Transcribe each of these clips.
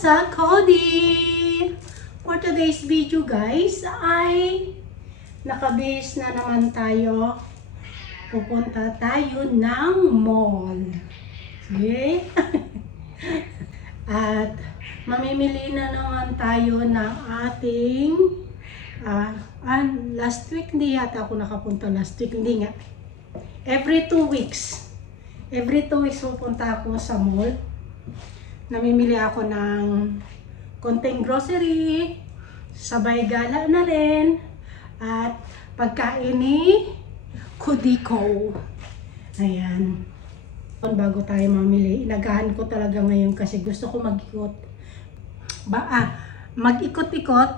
sa Cody! For today's video guys ay nakabihis na naman tayo. Pupunta tayo ng mall. Okay? At mamimili na naman tayo ng ating last week hindi yata ako nakapunta last week. Hindi nga. Every 2 weeks pupunta ako sa mall. Namimili ako ng konting grocery, sabay gala na rin, at pagkain ni Kudiko. Ayan. Bago tayo mamili, inagahan ko talaga ngayon kasi gusto ko mag-ikot. Mag-ikot-ikot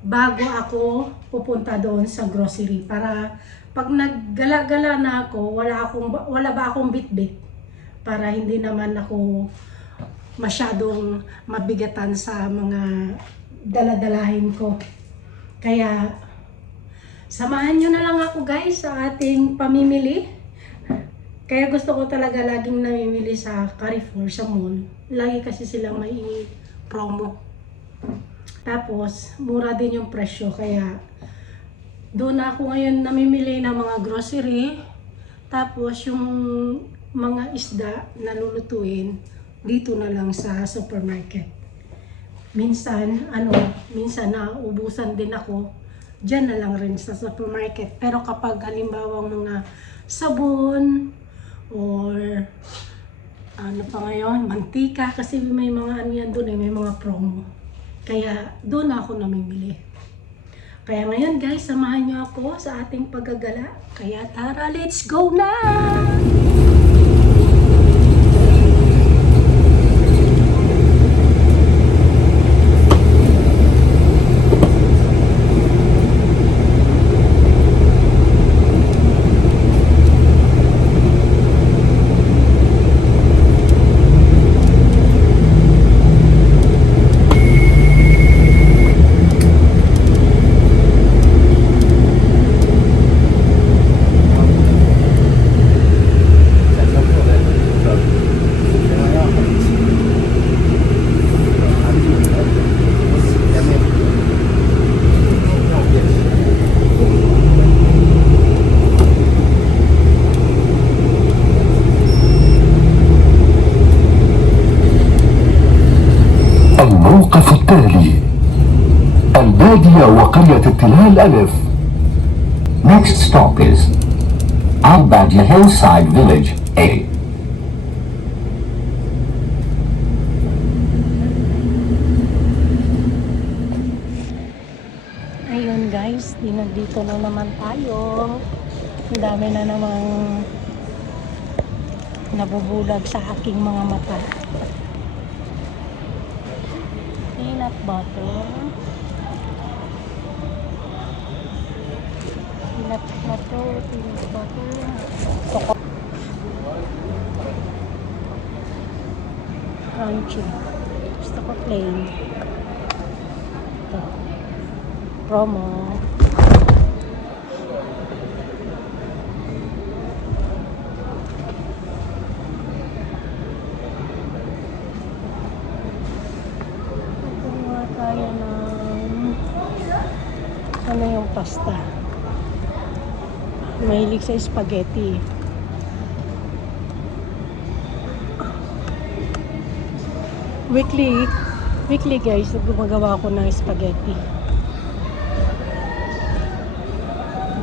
bago ako pupunta doon sa grocery para pag naggala-gala na ako, wala ba akong bit-bit para hindi naman ako masyadong mabigatan sa mga daladalahin ko. Kaya samahan nyo na lang ako guys sa ating pamimili. Kaya gusto ko talaga laging namimili sa Carrefour, sa mall. Lagi kasi silang may promo. Tapos mura din yung presyo, kaya doon ako ngayon namimili ng mga grocery. Tapos yung mga isda na lulutuin dito na lang sa supermarket. Minsan nauubusan din ako, dyan na lang rin sa supermarket. Pero kapag halimbawa mga sabon, or ano pa ngayon, mantika, kasi may mga ano yan doon, may mga promo. Kaya doon ako namimili. Kaya ngayon guys, samahan nyo ako sa ating paggagala. Kaya tara, let's go na! الموقف التالي البادية وقرية التلال ألف. Next stop is Al-Badia Hillside Village A. Ayun guys, dito na naman tayo. Ang dami na namang nabubulag sa aking mga mata. Peanut butter. Crunchy. Gusto ko plain. Ito. Promo. Tayo ng ano yung pasta. Mahilig sa spaghetti. Weekly guys, gumagawa ako ng spaghetti.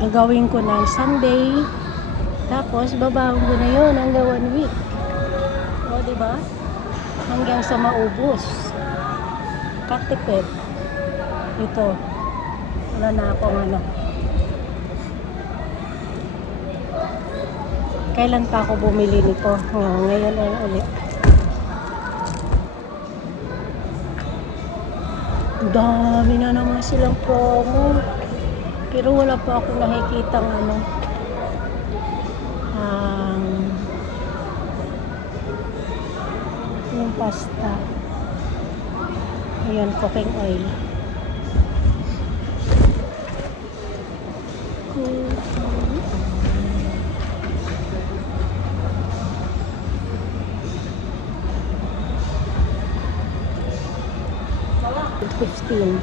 Gagawin ko ng Sunday, tapos babaon ko na yun hanggang 1 week. O diba? Hanggang sa maubos. Katipid. Ito. Wala na akong ano. Kailan pa ako bumili nito? Ngayon ay ulit. Dami na naman silang promo. Pero wala pa ako nakikitang ano. Yung pasta. Ayan, cooking oil. Hmm.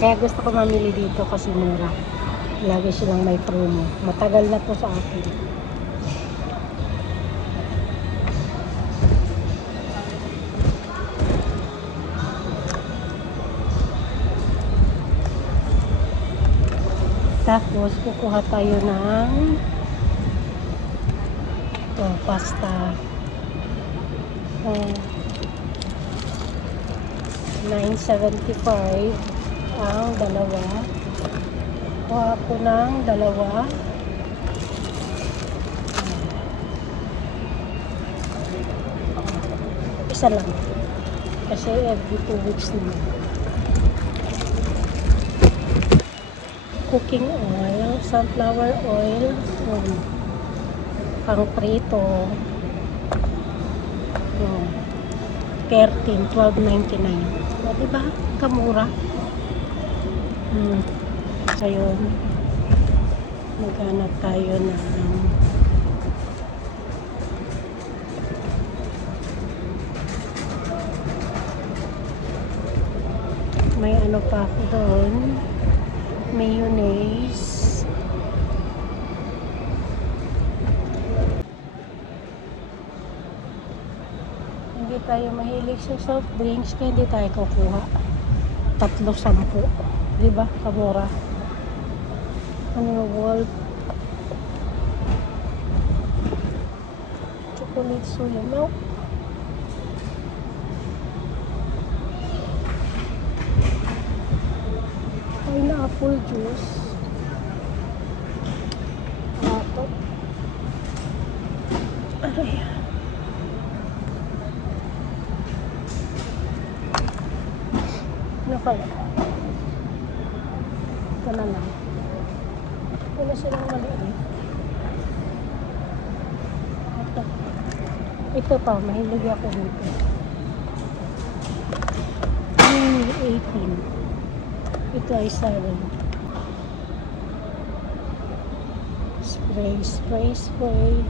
Kaya gusto ko mamili dito kasi mura. Lagi silang may promo. Matagal na to sa akin. Tapos, kukuha tayo ng pasta. 9.75 ang dalawa. Kuha ko ng dalawa. Isa lang. Kasi every 2 weeks naman. Cooking oil, sunflower oil, pang prito. 12.99. O, diba? Kamura. So, yun. Maghanap tayo ng may ano pa ako doon. Mayonnaise. Hindi tayo mahilig sa soft drinks kaya hindi tayo kukuha. 3.10. Diba? Kamura. Ano, World chocolate soya milk. Pineapple juice. Dapat. Aray. Ano kaya? Ito na lang. Wala silang maliit. Ito pa, mahilig ako dito. 18. Ito ay 7. Spray.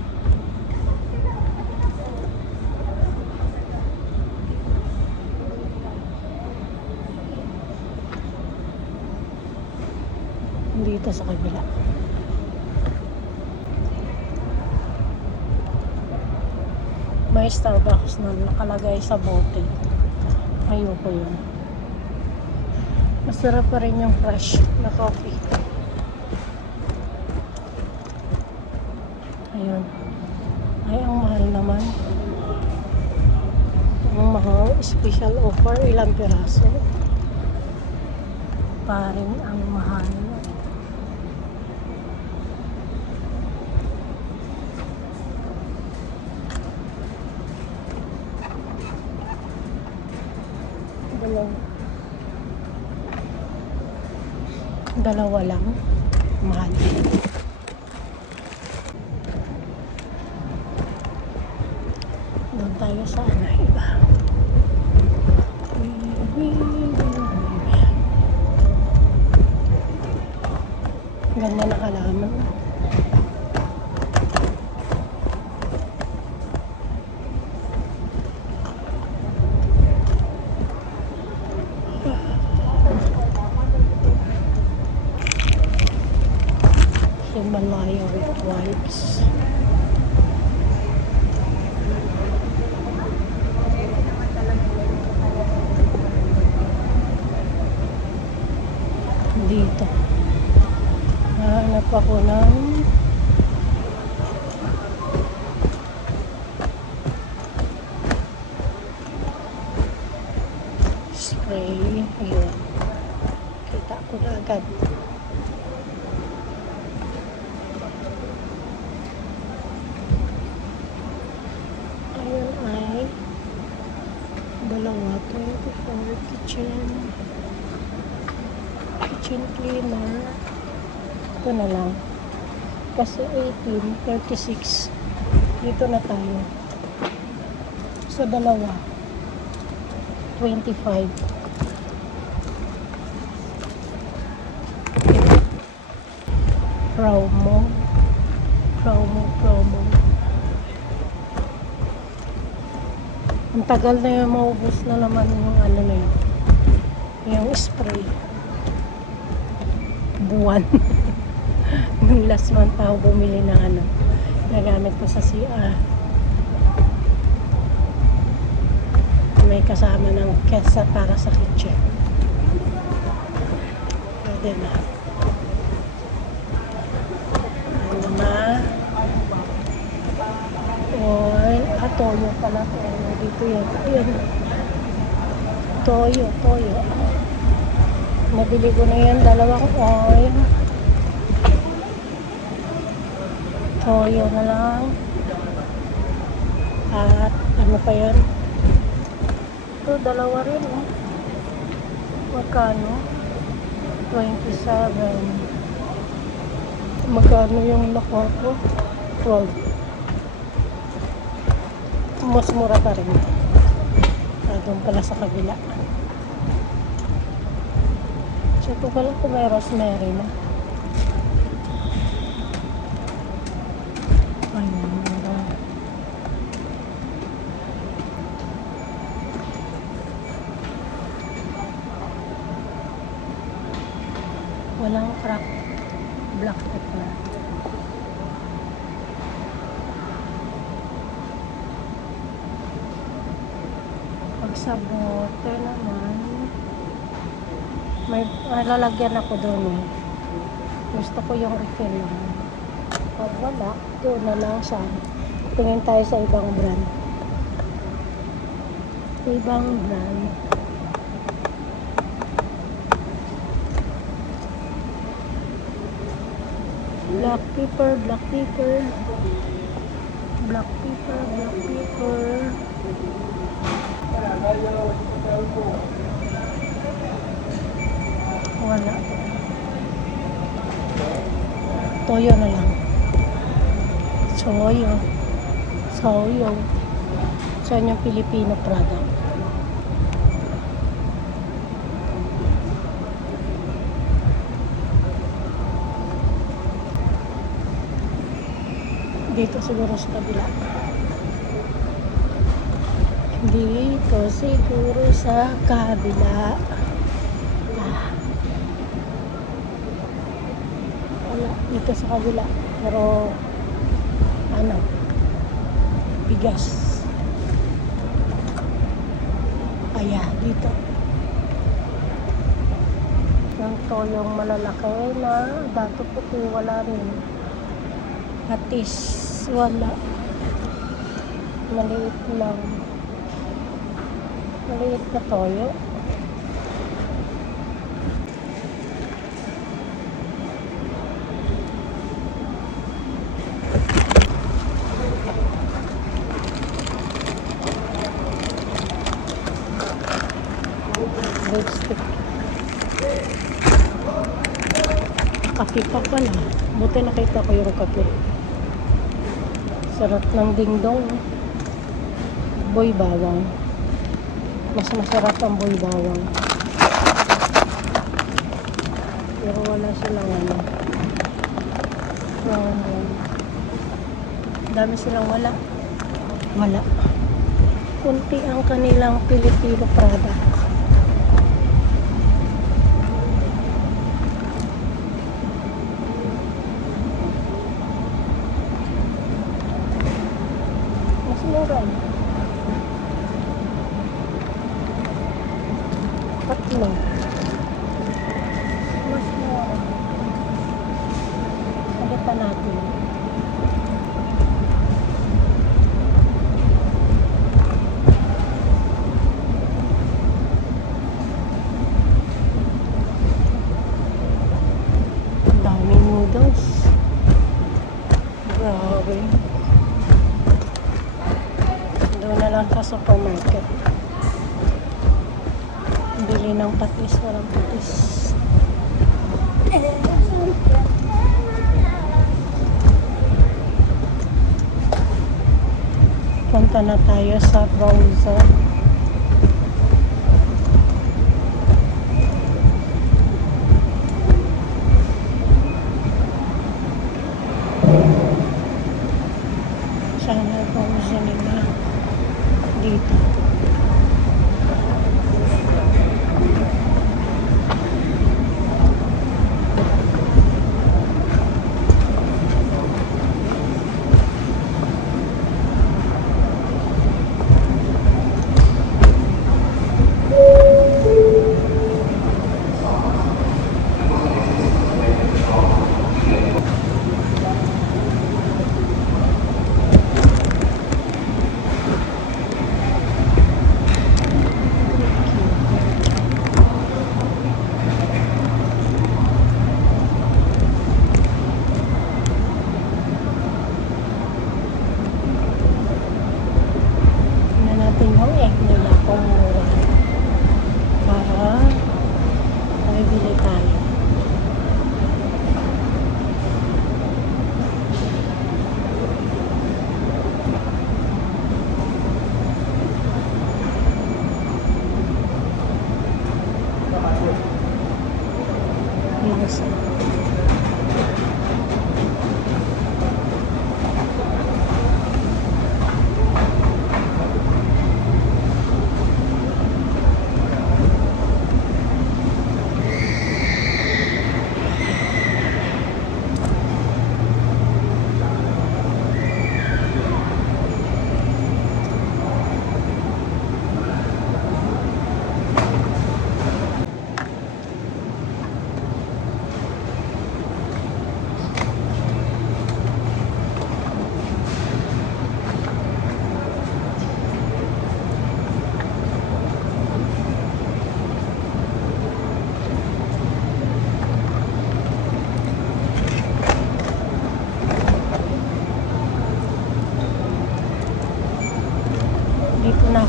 Dito sa kabila. May Starbucks na nakalagay sa bote. Ayoko yun. Masarap pa rin yung fresh na coffee. Ayun. Ay, ang mahal naman. Ang mahal. Special offer. Ilang piraso. Paring ang mahal. Dalawa lang. Mahal. Doon tayo sa ano iba. Ganda na halaman. Himalaya with wipes. Dito. Hanap ako ng spray. Ayun. Kita ko na agad. Ayun ay dalawa. 24 kitchen cleaner. Ito na lang. Kasi 18, 36. Dito na tayo. Sa dalawa. 25. Promo. Ang tagal na yung maubos na naman yung ano na yun. Yung spray. Buwan. Nung last month pa ako bumili ng ano, nagamit ko sa CR. May kasama ng kesa para sa kitchen. Pwede na. Ano na? Oil. Toyo pala. Toyo. Dito yan. Ayan. Toyo. Nabili ko na yan. Dalawang oil. Toyo na lang. At ano pa yan? Ito, dalawa rin. Oh. Magkano? 27. Magkano yung nakuha ko? 12. Mas mura pa rin. Doon pala sa kabila. So, ito pala kung may rosemary na. Ayun. Walang crack. Black pepper. Pag sa bote naman, may lalagyan ako doon. Gusto ko yung refill naman. Pag wala, doon na lang sa tingin tayo sa ibang brand. Ibang brand. Black pepper. Wala. Toyo na lang. Soyo. Saan yung Filipino product? Dito siguro sa kabila. Dito siguro sa kabila. Wala, dito sa kabila. Pero ano? Bigas. Kaya dito. Yung toyong malalaki na dato puti wala rin. Patis, wala. Maliit lang. Maliit na toyo. Lipstick. Kape pa pala. Buti nakita ko yung kape. Sarap ng dingdong. Boy bawang. Mas masarap ang boy bawang. Pero wala silang ano. Dami silang wala. Wala. Kunti ang kanilang Filipino product. Mas mura. Tatlo. Mas mura. Palitan natin. Dami noodles. Grabe. Doon na lang sa supermarket. Bili ng patis, walang patis. Punta na tayo sa frozen. Sana frozen nila dito.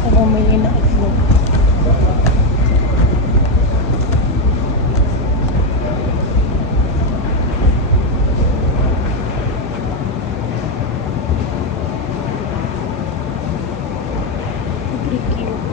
ako bumili ng itlog. Cute.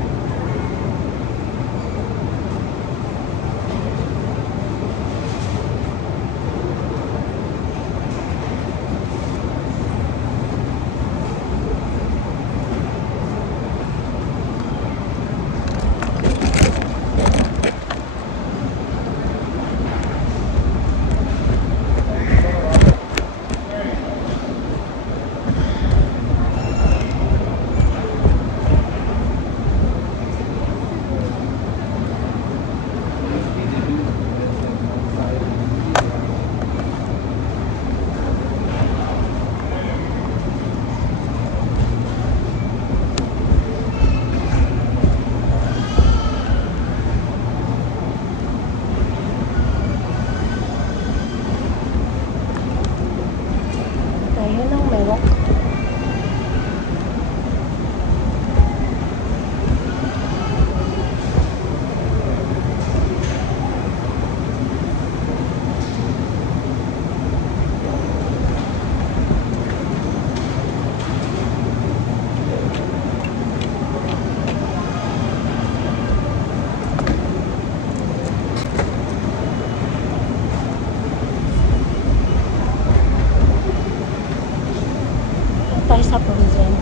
Tayo ng melok. Tayo sa frozen.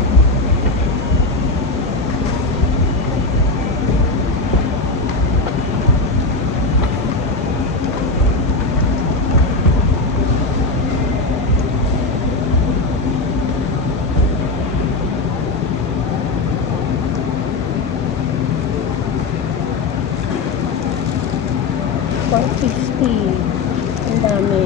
$4.50. Ang dami.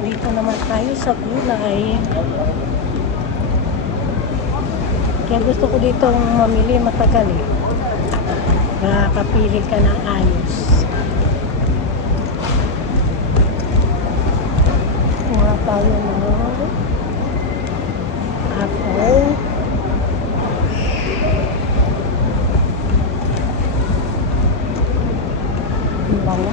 Dito naman tayo sa gulay. Kaya gusto ko dito mamili matagal eh. Makakapili ka ng ayos. Kuha tayo ng apple. Ang bango.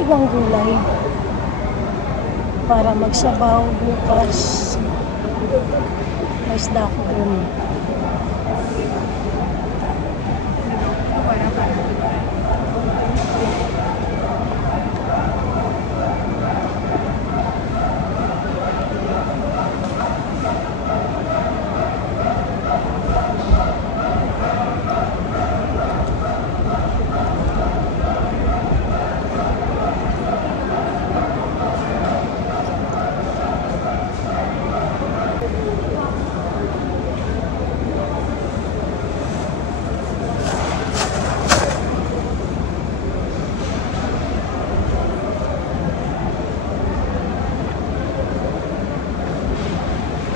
ibang gulay para magsabaw bukas. May isda ko dun.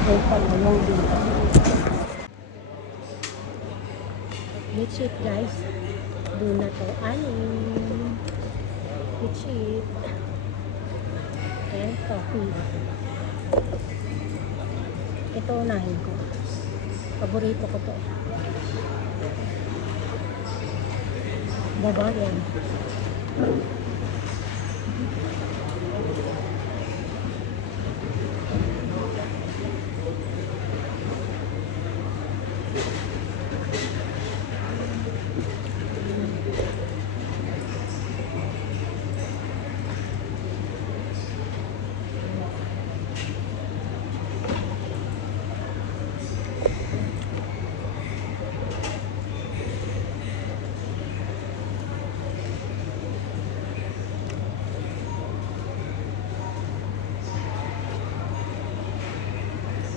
May palalong dito. That's it guys. Doon na to anim. That's it. And coffee. Ito unahin ko. Paborito ko to. Baba yan.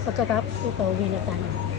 Pagkatapos ito, uwi na tayo.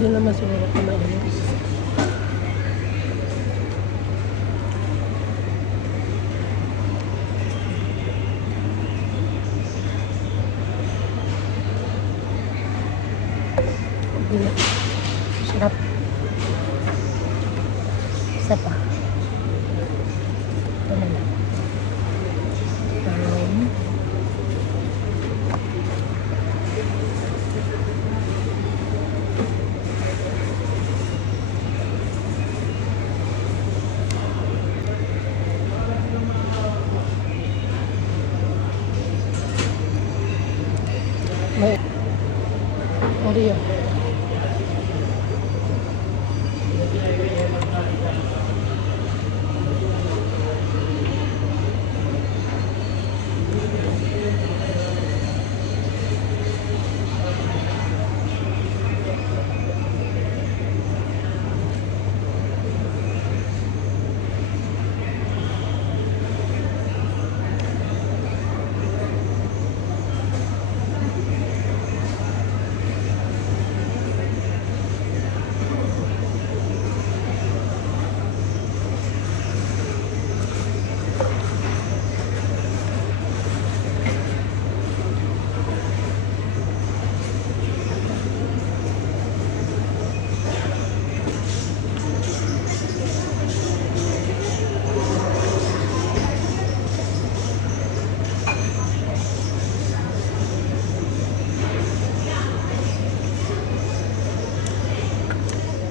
Hindi naman siguro kumain. Sarap. Isa pa. Ito na lang. May Oreo.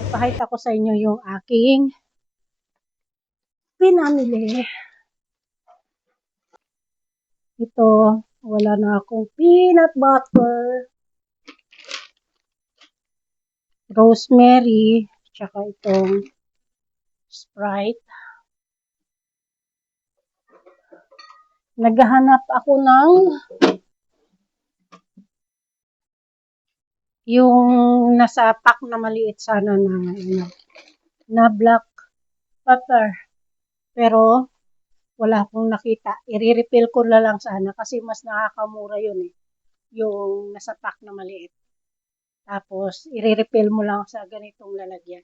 Pakita ko sa inyo yung aking pinamili. Ito, wala na akong peanut butter, rosemary, tsaka itong Sprite. Naghahanap ako ng yung nasa pack na maliit sana na black pepper. Pero wala akong nakita. I-refill ko na lang sana kasi mas nakakamura yun eh. Yung nasa pack na maliit. Tapos, i-refill mo lang sa ganitong lalagyan.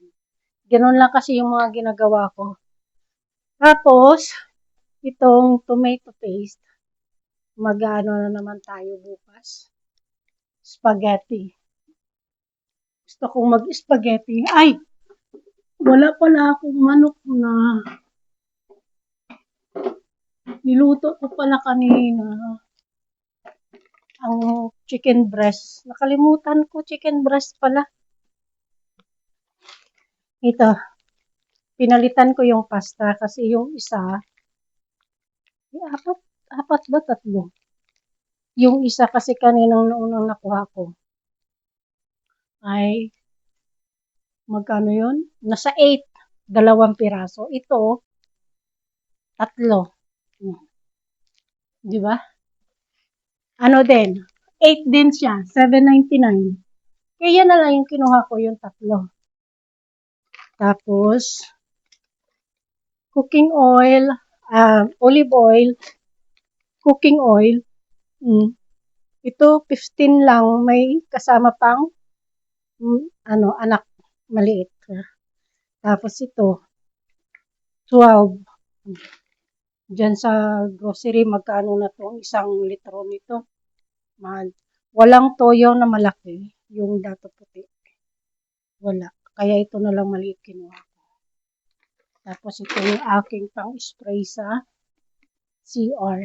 Ganun lang kasi yung mga ginagawa ko. Tapos, itong tomato paste, mag-ano na naman tayo bukas. Spaghetti. Gusto kong mag-spaghetti. Ay! Wala pala akong manok na niluto ko pala kanina. Ang chicken breast. Nakalimutan ko, chicken breast pala. Ito. Pinalitan ko yung pasta kasi yung isa, apat ba tatlo? Yung isa kasi kaninang naunang nakuha ko ay magkano yun? Nasa 8, 2 piraso. Ito, 3. Di ba? Ano din? 8 din siya, 7.99. Kaya na lang yung kinuha ko yung 3. Tapos, cooking oil, olive oil, cooking oil. Ito, 15 lang. May kasama pang anak maliit. Tapos ito, 12. Diyan sa grocery, magkano na to? 1 litro nito. Mahal. Walang toyo na malaki. Yung dato puti. Wala. Kaya ito na lang maliit kinuha ko. Tapos ito yung aking pang spray sa CR.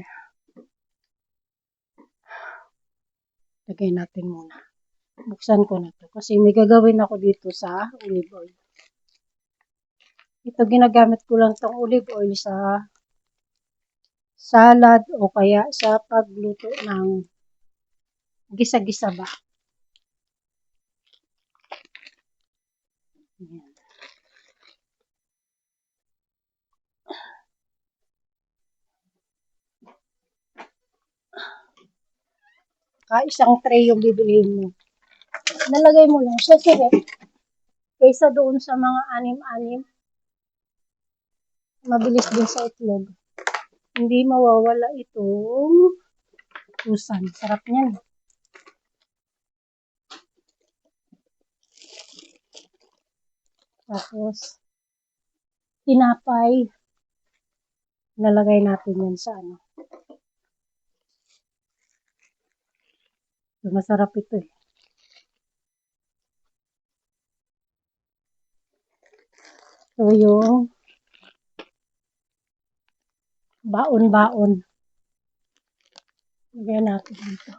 Lagay natin muna. Buksan ko na to kasi may gagawin ako dito sa olive oil. Ito ginagamit ko lang tong olive oil sa salad o kaya sa pagluto ng gisa-gisa ba. Ayan. Isang tray yung bibilihin mo. Nalagay mo lang siya sa ref. Kaysa doon sa mga anim-anim, mabilis din sa itlog. Hindi mawawala itong tusan. Sarap niyan. Tapos, tinapay. Nalagay natin yan sa ano. So, masarap ito eh. So, yung baon-baon. Lagyan natin dito.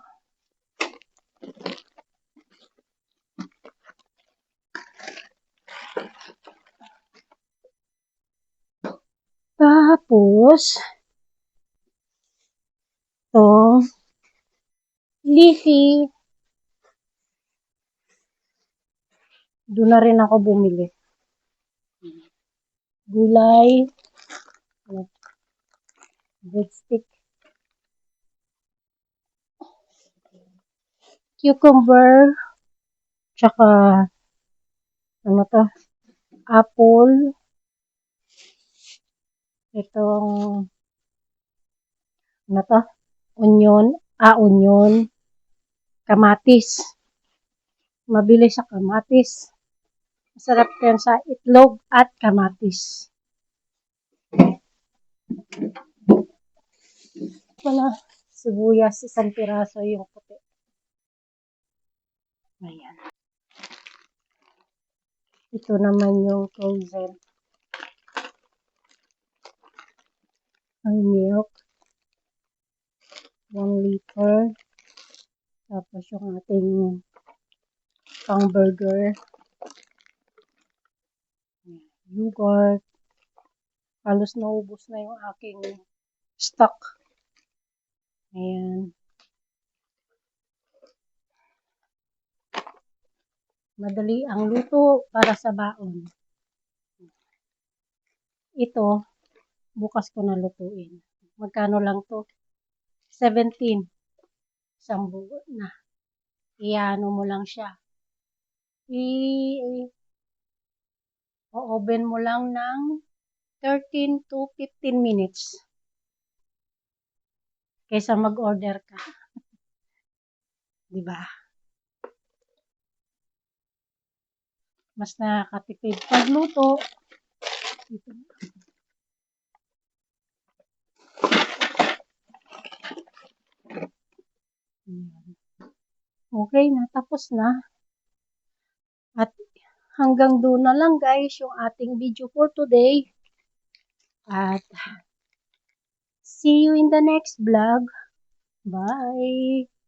Tapos, ito, leafy. Doon na rin ako bumili. Gulay. Breadstick. Cucumber. Tsaka, ano to? Apple. Itong, ano to? Onion. Kamatis. Mabili sa kamatis. Masarap yan sa itlog at kamatis. Wala, sibuyas, 1 piraso yung puti. Ayan. Ito naman yung frozen. Ang milk. 1 liter. Tapos yung ating pang burger. Yogurt. Halos naubos na yung aking stock. Ayan. Madali ang luto para sa baon. Ito, bukas ko na lutuin. Magkano lang to? 17. Isang buo na. Iano mo lang siya. O-oven mo lang ng 13 to 15 minutes. Kaysa mag-order ka. Diba? Mas nakakatipid pagluto. Okay na, tapos na. At hanggang doon na lang guys yung ating video for today. At see you in the next vlog. Bye!